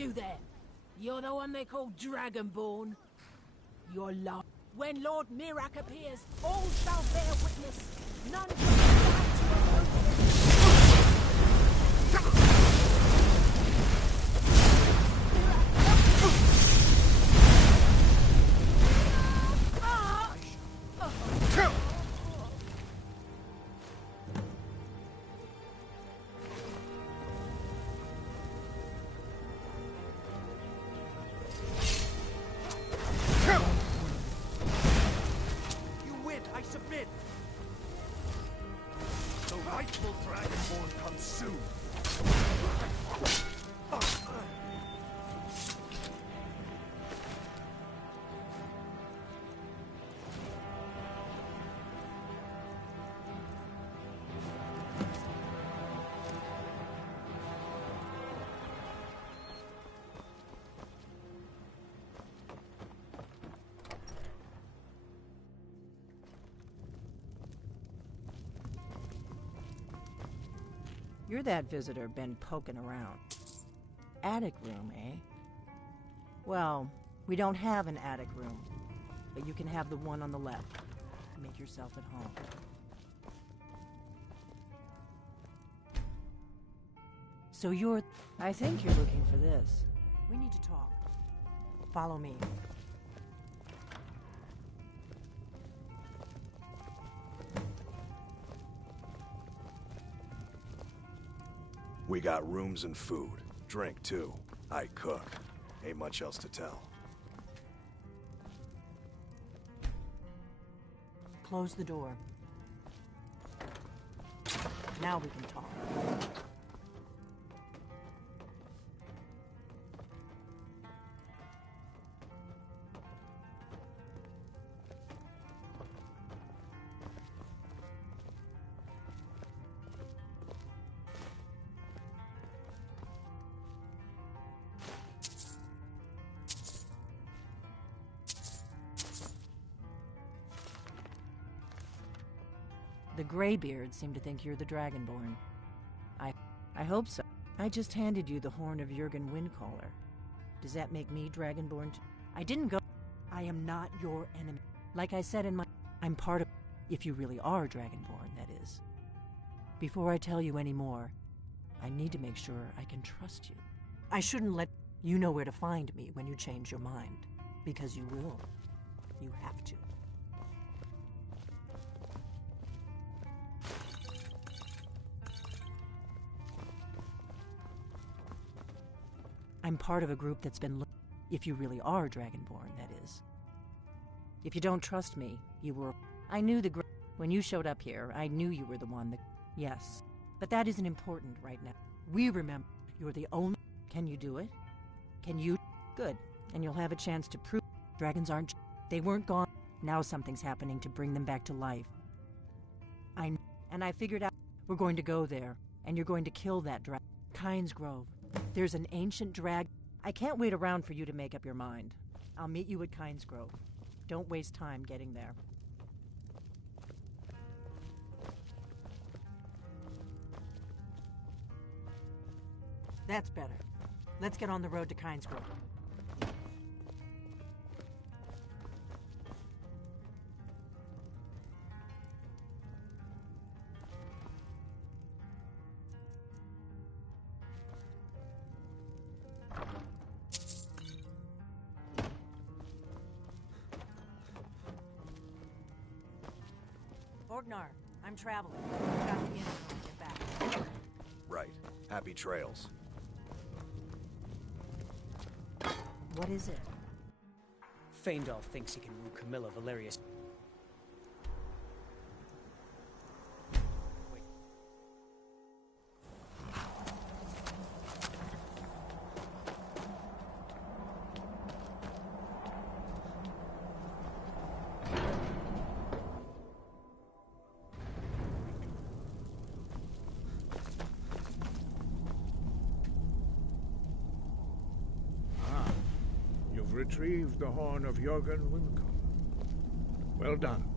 You there. You're the one they call Dragonborn. You're lost. When Lord Mirak appears, all shall bear witness. None shall stand to oppose him. You're that visitor been poking around. Attic room, eh? Well, we don't have an attic room, but you can have the one on the left. Make yourself at home. So I think you're looking for this. We need to talk. Follow me. We got rooms and food. Drink, too. I cook. Ain't much else to tell. Close the door. Now we can talk. The Greybeards seem to think you're the Dragonborn. I hope so. I just handed you the horn of Jurgen Windcaller. Does that make me Dragonborn? I didn't go. I am not your enemy. Like I said I'm part of... If you really are Dragonborn, that is. Before I tell you any more, I need to make sure I can trust you. I shouldn't let... You know where to find me when you change your mind. Because you will. You have to. I'm part of a group that's been if you really are Dragonborn, that is. If you don't trust me, you were... I knew when you showed up here, I knew you were the one that... Yes. But that isn't important right now. We remember you're the only... Can you do it? Can you... Good. And you'll have a chance to prove dragons aren't... They weren't gone. Now something's happening to bring them back to life. And I figured out we're going to go there, and you're going to kill that dragon. Kynesgrove. There's an ancient I can't wait around for you to make up your mind. I'll meet you at Kynesgrove. Don't waste time getting there. That's better. Let's get on the road to Kynesgrove. Orgnar, I'm traveling. Got the inn when I get back. Right. Happy trails. What is it? Feindal thinks he can woo Camilla Valerius. Retrieved the horn of Jurgen Windcaller. Well done.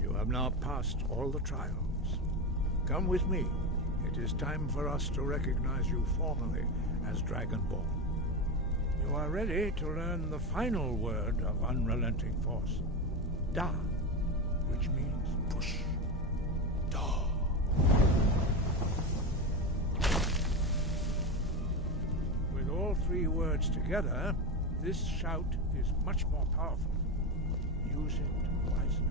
You have now passed all the trials. Come with me. It is time for us to recognize you formally as Dragonborn. You are ready to learn the final word of unrelenting force. Da, which means push. Da. With all three words together, this shout is much more powerful. Use it wisely.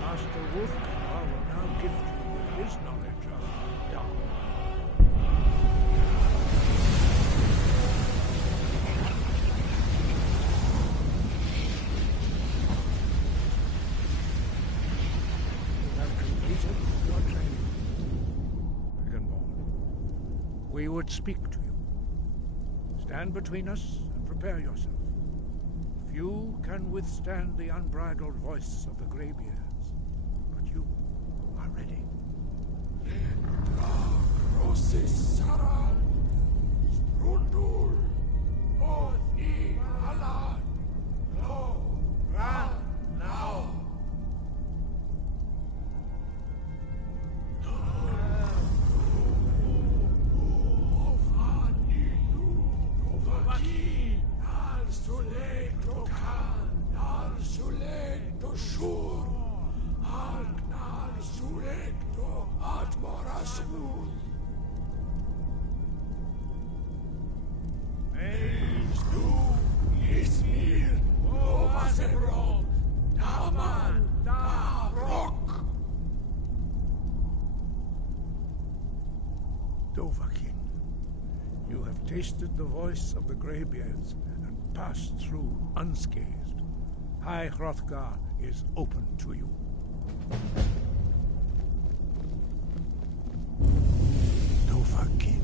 Master Wolfgar will now gift you with his knowledge of Da. You have completed your training. Dragonborn, we would speak to you. Stand between us and prepare yourself. Few can withstand the unbridled voice of the Greybeards, but you are ready. Now! Dovahkiin, you have tasted the voice of the Greybeards and passed through unscathed. High Hrothgar is open to you. Dovahkiin.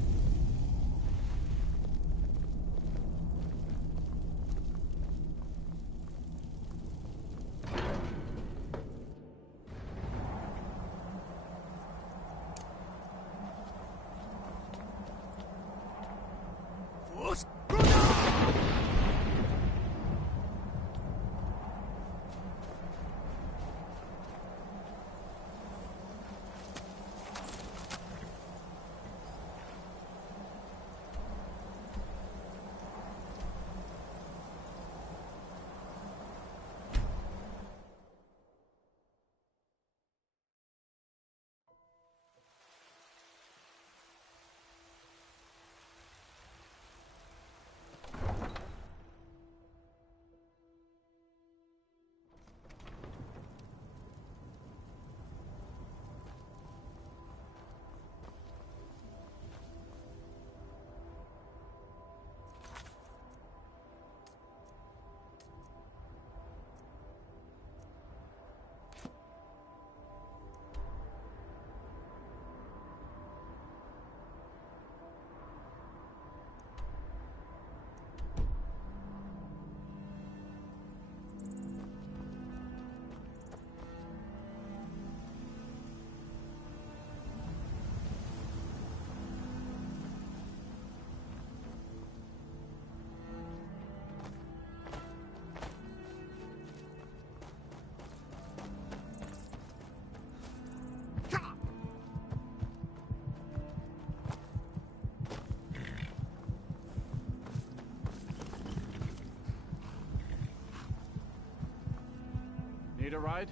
Need a ride?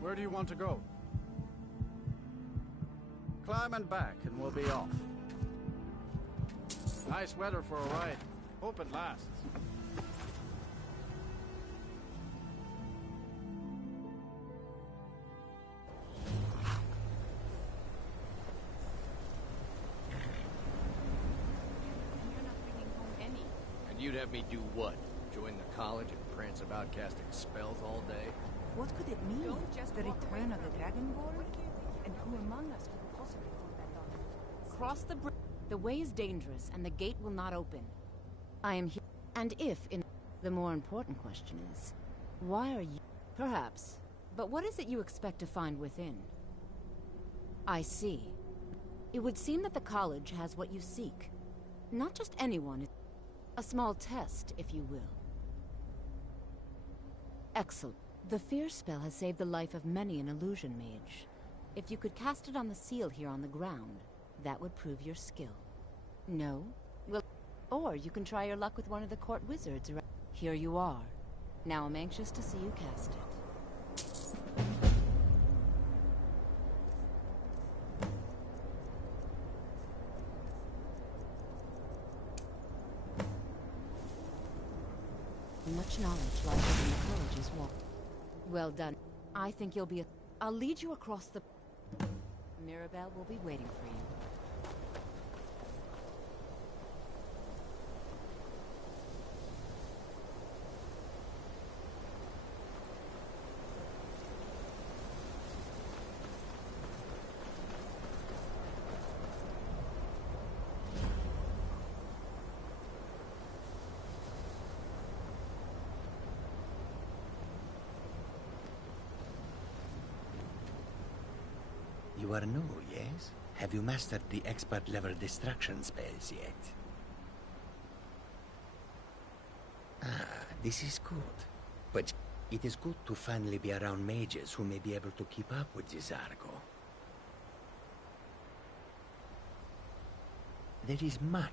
Where do you want to go? Climb and back, and we'll be off. Nice weather for a ride. Hope it lasts. And you'd have me do what? Join the college and prance about casting spells all day? What could it mean? The return of the Dragonborn? And who among us could possibly hold that on? Cross the bridge. The way is dangerous, and the gate will not open. I am here. And if in... The more important question is, why are you... Perhaps. But what is it you expect to find within? I see. It would seem that the college has what you seek. Not just anyone. A small test, if you will. Excellent. The fear spell has saved the life of many an illusion mage. If you could cast it on the seal here on the ground, that would prove your skill. No? Well, Or you can try your luck with one of the court wizards. Here you are. Now I'm anxious to see you cast it. Much knowledge lies within the college's wall. Well done. I think you'll be I'll lead you across the... Mirabelle will be waiting for you. You are new, yes? Have you mastered the expert-level distraction spells yet? Ah, this is good. But it is good to finally be around mages who may be able to keep up with J'zargo. There is much.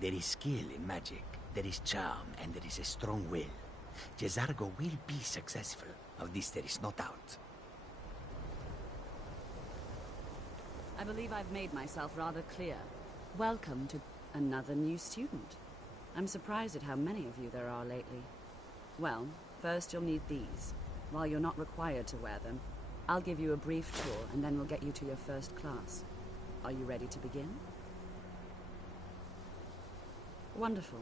There is skill in magic, there is charm, and there is a strong will. J'zargo will be successful. Of this there is no doubt. I believe I've made myself rather clear. Welcome to another new student. I'm surprised at how many of you there are lately. Well, first you'll need these. While you're not required to wear them, I'll give you a brief tour and then we'll get you to your first class. Are you ready to begin? Wonderful.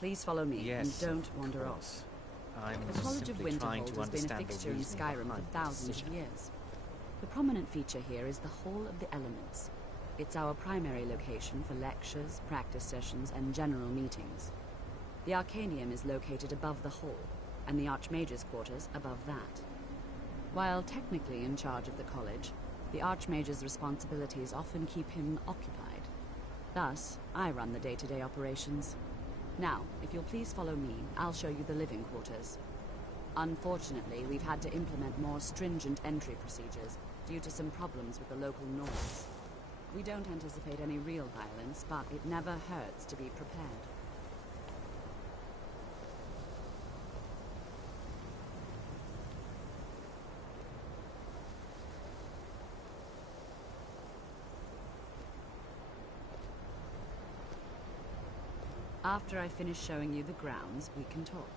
Please follow me and don't wander off. The College of Winterhold has been a fixture in Skyrim for thousands of years. The prominent feature here is the Hall of the Elements. It's our primary location for lectures, practice sessions, and general meetings. The Arcanium is located above the hall, and the Archmage's quarters above that. While technically in charge of the college, the Archmage's responsibilities often keep him occupied. Thus, I run the day-to-day operations. Now, if you'll please follow me, I'll show you the living quarters. Unfortunately, we've had to implement more stringent entry procedures due to some problems with the local norms. We don't anticipate any real violence, but it never hurts to be prepared. After I finish showing you the grounds, we can talk.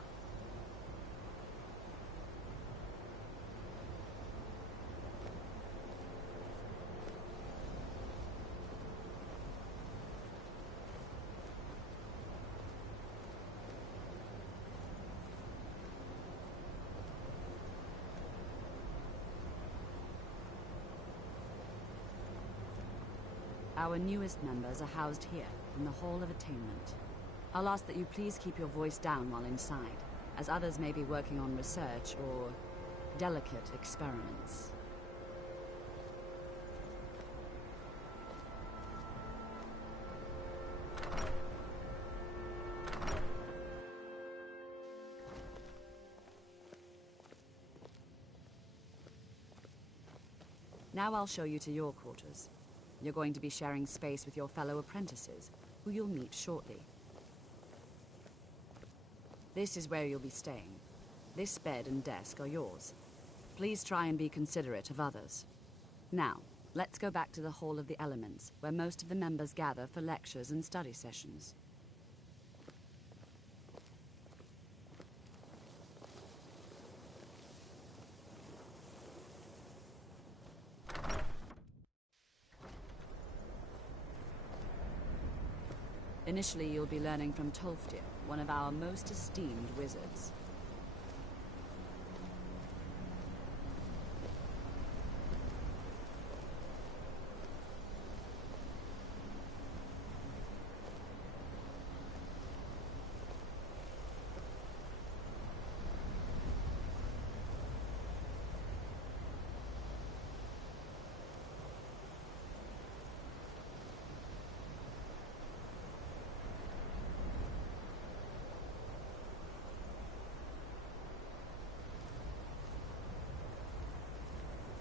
Our newest members are housed here, in the Hall of Attainment. I'll ask that you please keep your voice down while inside, as others may be working on research or delicate experiments. Now I'll show you to your quarters. You're going to be sharing space with your fellow apprentices, who you'll meet shortly. This is where you'll be staying. This bed and desk are yours. Please try and be considerate of others. Now, let's go back to the Hall of the Elements, where most of the members gather for lectures and study sessions. Initially, you'll be learning from Tolfdir, one of our most esteemed wizards.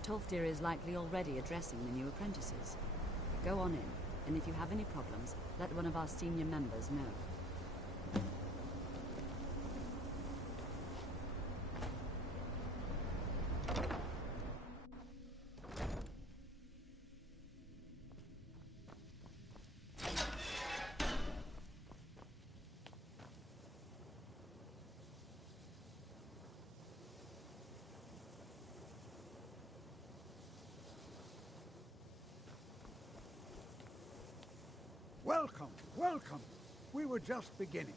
Tolfdir is likely already addressing the new apprentices. Go on in. And if you have any problems, let one of our senior members know. Welcome, welcome. We were just beginning.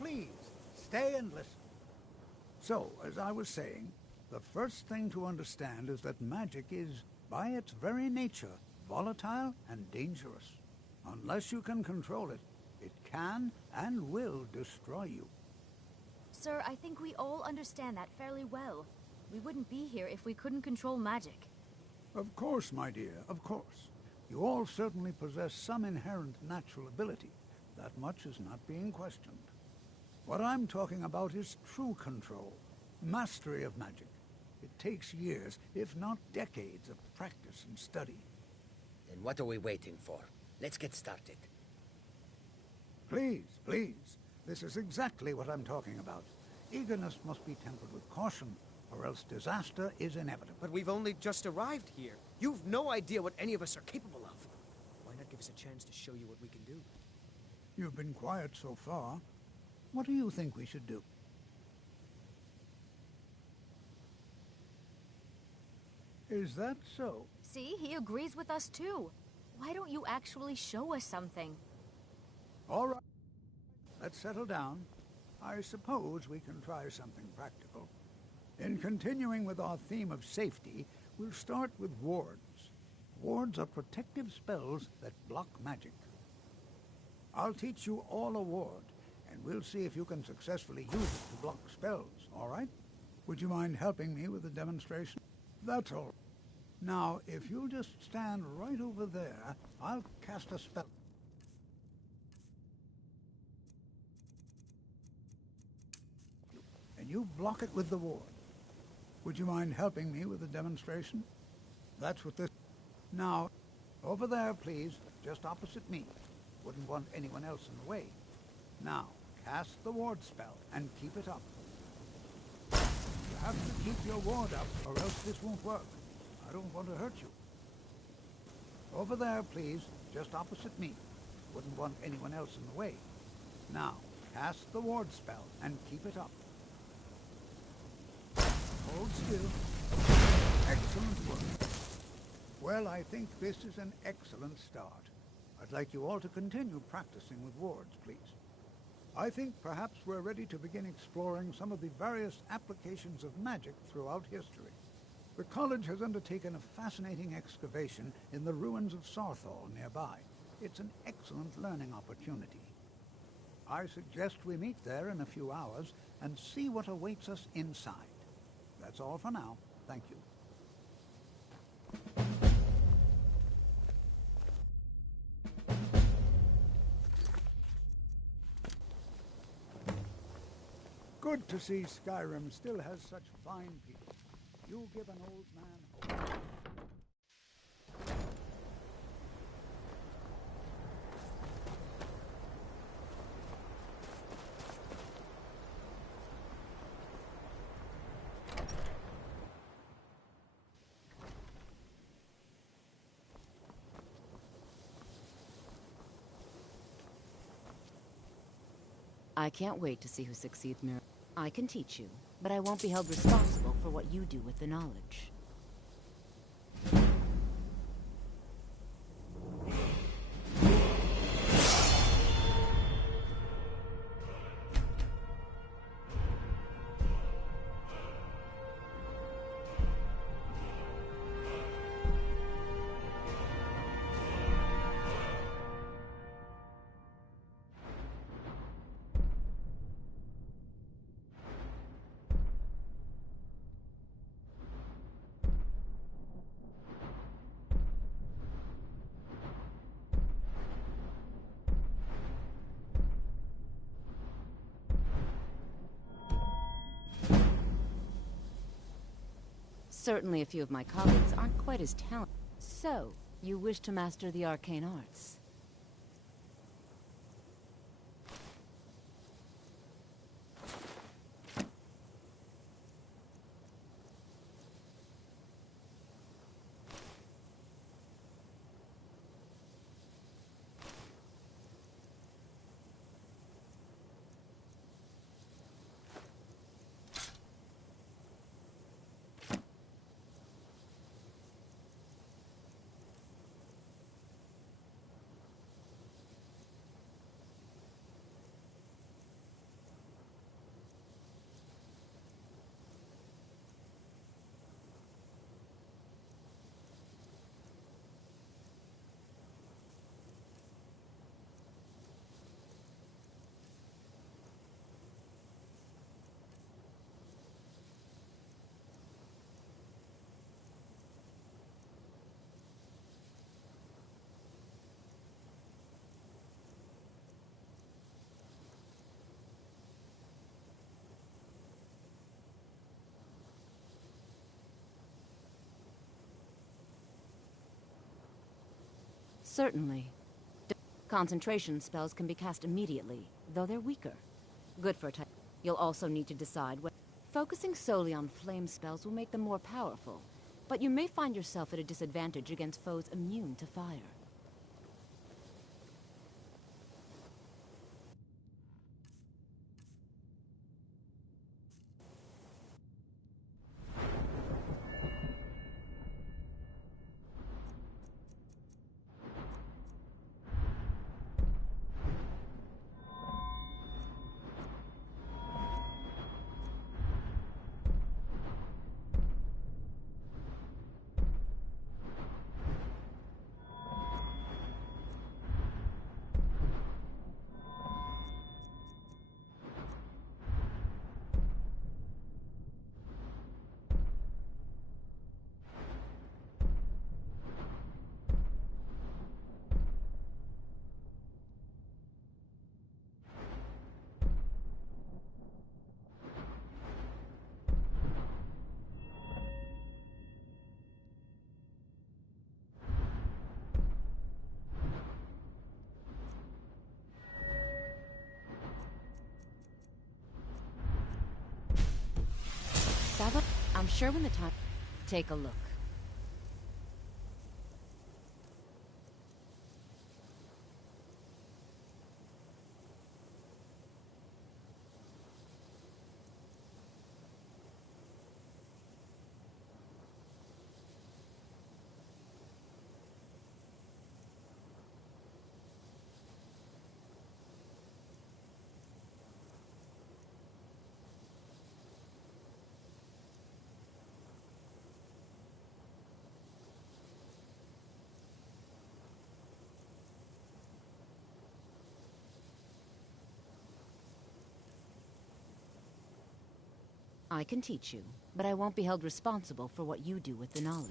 Please, stay and listen. So, as I was saying, the first thing to understand is that magic is, by its very nature, volatile and dangerous. Unless you can control it, it can and will destroy you. Sir, I think we all understand that fairly well. We wouldn't be here if we couldn't control magic. Of course, my dear, of course. You all certainly possess some inherent natural ability. That much is not being questioned. What I'm talking about is true control, mastery of magic. It takes years, if not decades, of practice and study. Then what are we waiting for? Let's get started. Please, please. This is exactly what I'm talking about. Eagerness must be tempered with caution, or else disaster is inevitable. But we've only just arrived here. You've no idea what any of us are capable of. Why not give us a chance to show you what we can do? You've been quiet so far. What do you think we should do? Is that so? See, he agrees with us too. Why don't you actually show us something? All right. Let's settle down. I suppose we can try something practical. In continuing with our theme of safety, we'll start with wards. Wards are protective spells that block magic. I'll teach you all a ward, and we'll see if you can successfully use it to block spells, all right? Would you mind helping me with the demonstration? That's all. Now, if you'll just stand right over there, I'll cast a spell. And you block it with the ward. Would you mind helping me with the demonstration? That's what this... Now, over there, please, just opposite me. Wouldn't want anyone else in the way. Now, cast the ward spell and keep it up. You have to keep your ward up, or else this won't work. I don't want to hurt you. Over there, please, just opposite me. Wouldn't want anyone else in the way. Now, cast the ward spell and keep it up. Hold still. Excellent work. Well, I think this is an excellent start. I'd like you all to continue practicing with wards, please. I think perhaps we're ready to begin exploring some of the various applications of magic throughout history. The college has undertaken a fascinating excavation in the ruins of Saarthal nearby. It's an excellent learning opportunity. I suggest we meet there in a few hours and see what awaits us inside. That's all for now. Thank you. Good to see Skyrim still has such fine people. You give an old man hope. I can't wait to see who succeeds Mir. I can teach you, but I won't be held responsible for what you do with the knowledge. Certainly a few of my colleagues aren't quite as talented. So, you wish to master the arcane arts? Certainly. Concentration spells can be cast immediately, though they're weaker. Good for a type. You'll also need to decide what... Focusing solely on flame spells will make them more powerful, but you may find yourself at a disadvantage against foes immune to fire. Sava, I'm sure when the time... Take a look. I can teach you, but I won't be held responsible for what you do with the knowledge.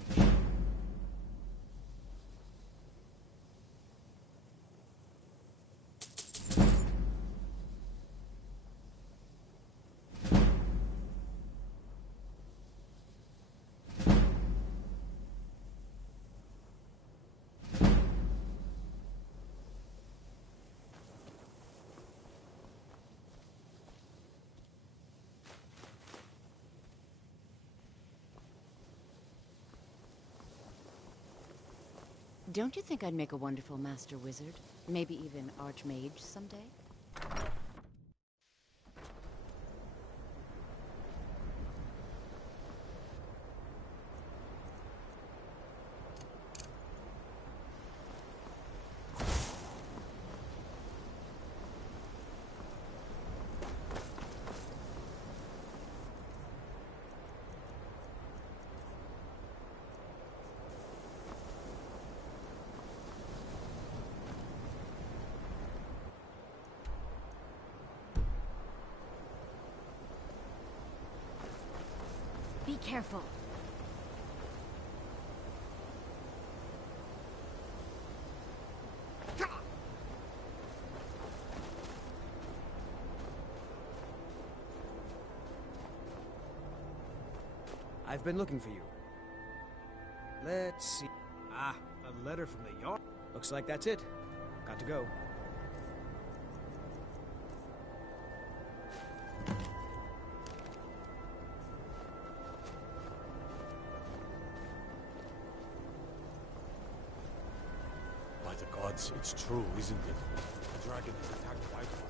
Don't you think I'd make a wonderful master wizard? Maybe even archmage someday? Be careful. I've been looking for you. Let's see. Ah, a letter from the yard. Looks like that's it. Got to go. By the gods, it's true, isn't it? The dragon has attacked Whitehall.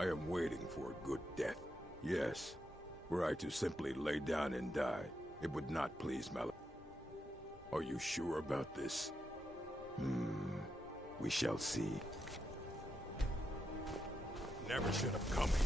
I am waiting for a good death. Yes. Were I to simply lay down and die, it would not please Mal. Are you sure about this? We shall see. Never should have come here.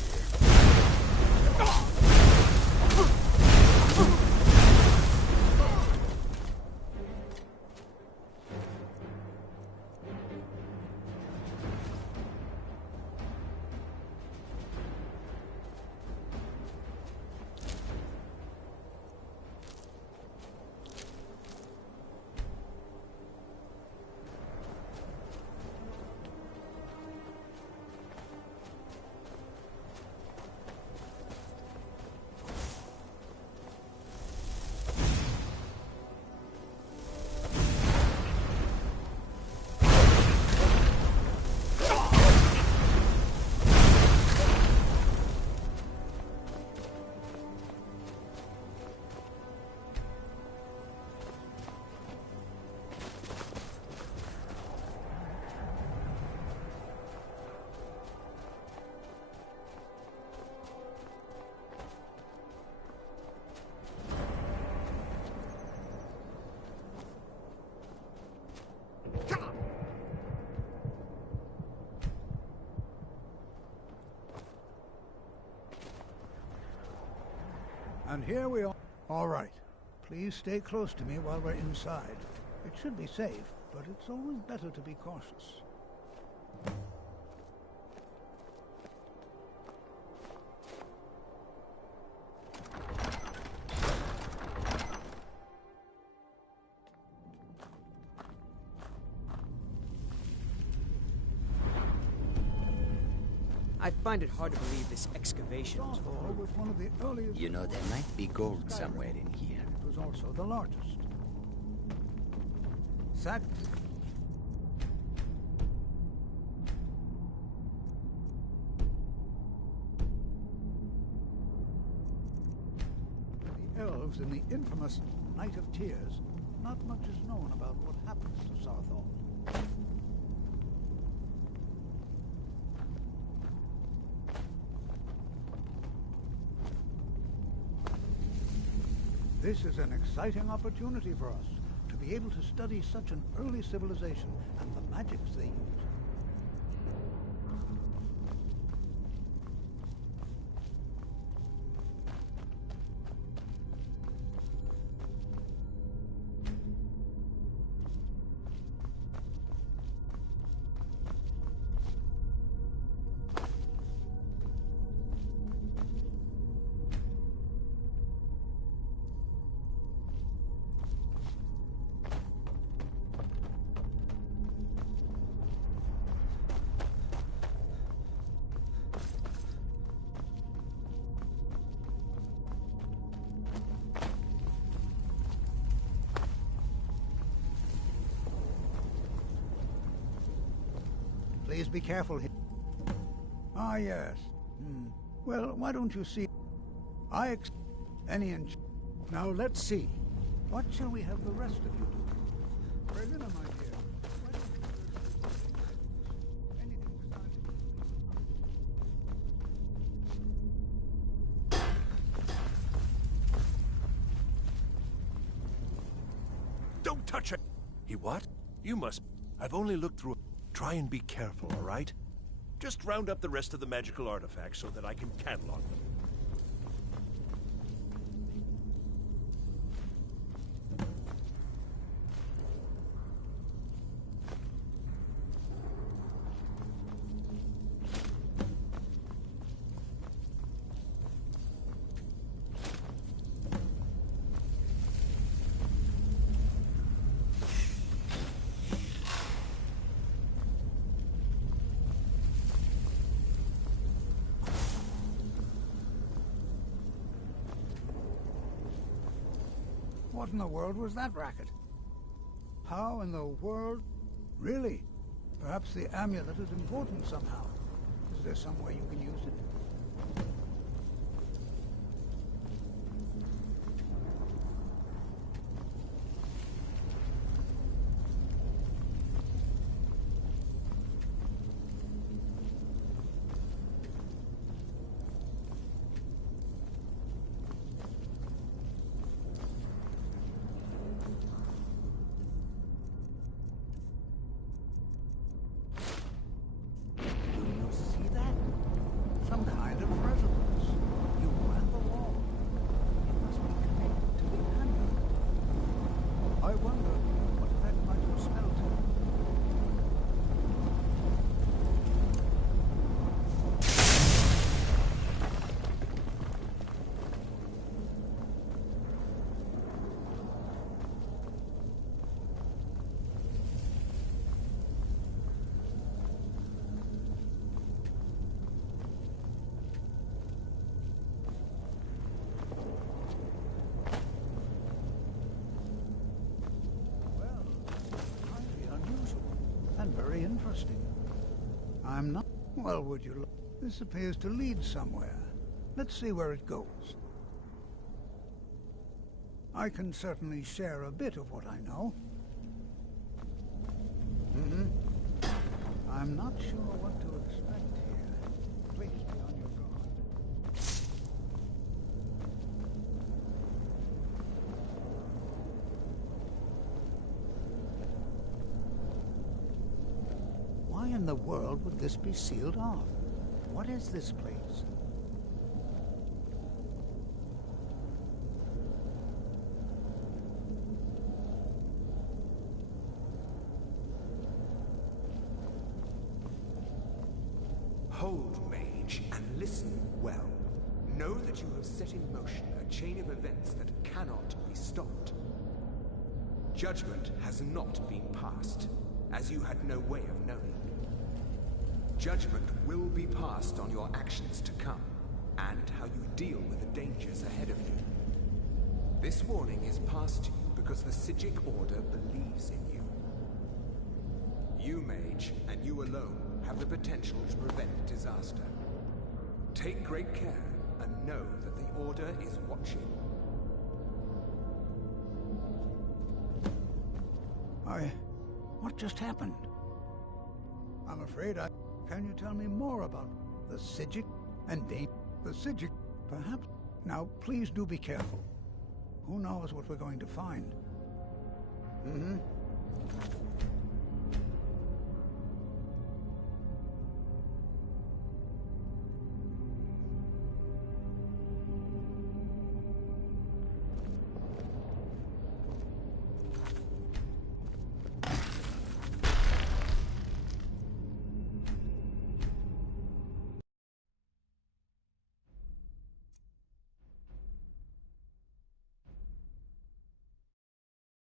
And here we are. All right. Please stay close to me while we're inside. It should be safe, but it's always better to be cautious. I find it hard to believe this excavation was one of the earliest. You know, there might be gold somewhere in here. It was also the largest. Sack. The elves in the infamous Night of Tears, not much is known about what happens to Saarthal. This is an exciting opportunity for us to be able to study such an early civilization and the magics they use. Please be careful here. Ah, yes. Well, why don't you see? Any inch. Now, let's see. What shall we have the rest of you do? Berliner, my dear. Don't touch it! He what? You must... I've only looked through... Try and be careful, all right? Just round up the rest of the magical artifacts so that I can catalog them. What in the world was that racket? How in the world? Really? Perhaps the amulet is important somehow. Is there some way you can use it? interesting. I'm not... Well, would you look? This appears to lead somewhere. Let's see where it goes. I can certainly share a bit of what I know. I'm not sure what to expect here. Please be on your guard. Why in the world would this be sealed off? What is this place? Hold, mage, and listen well. Know that you have set in motion a chain of events that cannot be stopped. Judgment has not been passed, as you had no way of knowing. Judgment will be passed on your actions to come, and how you deal with the dangers ahead of you. This warning is passed to you because the Psijic Order believes in you. You, mage, and you alone, have the potential to prevent disaster. Take great care, and know that the Order is watching. What just happened? I'm afraid I... Can you tell me more about the Psijic and the Psijic, perhaps? Now, please do be careful. Who knows what we're going to find?